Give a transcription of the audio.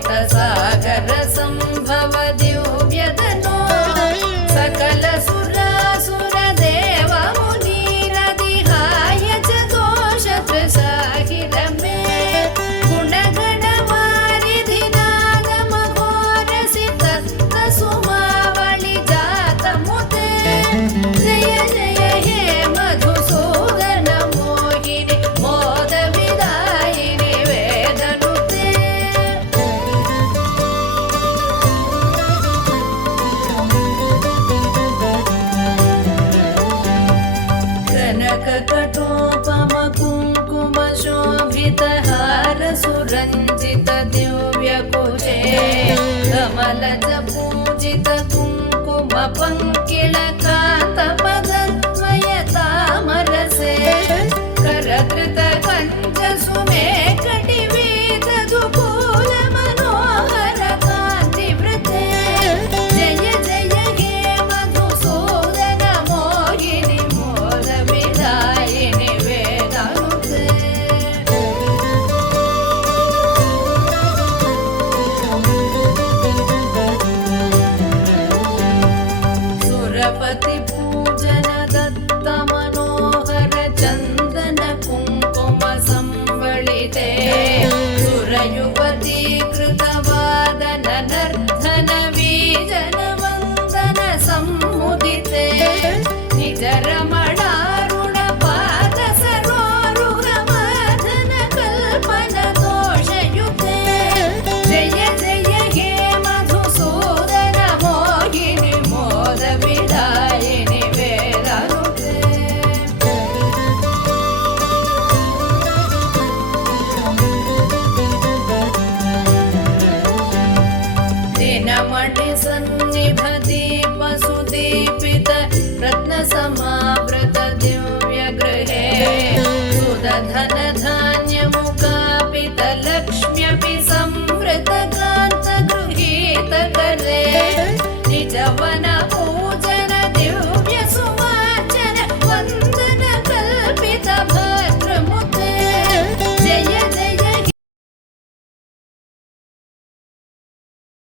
सागर संभव दिव्यतनो सकल सुरासुर देव मुनि नदिहाय च दोष त्रिसाहिर मे गुणगण वारिधि नागम घोरसि तत्त सुमावळि जात मुते जय जय हे मधुसूदन मोहिनि मोद विदायिनि वेदनुते कनककटोपम कुङ्कुम शोभितहार सुरञ्जित दिव्यकुचे कमलज पूजित कुङ्कुम पङ्किलकान्त पदद्वय तामरसे करधृत कञ्ज सुमेकटिवेद दुकूल मनोहर कान्तिवृते जय जय हे मधुसूदन मोहिनि मोद विदायिनि वेदनुते सुरपति पूजन दत्त मनोहर चन्दन कुङ्कुम संवलिते सुरयुवती कृतवादन नर्धन वीजन वन्दन सम्मुदिते निज रमणारुण पाद सरोरुह माधन कल्पन दोषयुते जय जय हे मधुसूदन मोहिनि मोद विदायिनि वेदनुते दिनमणि सन्निभ दीप सुदीपित रत्न समावृत दिव्य गृहे सुदधन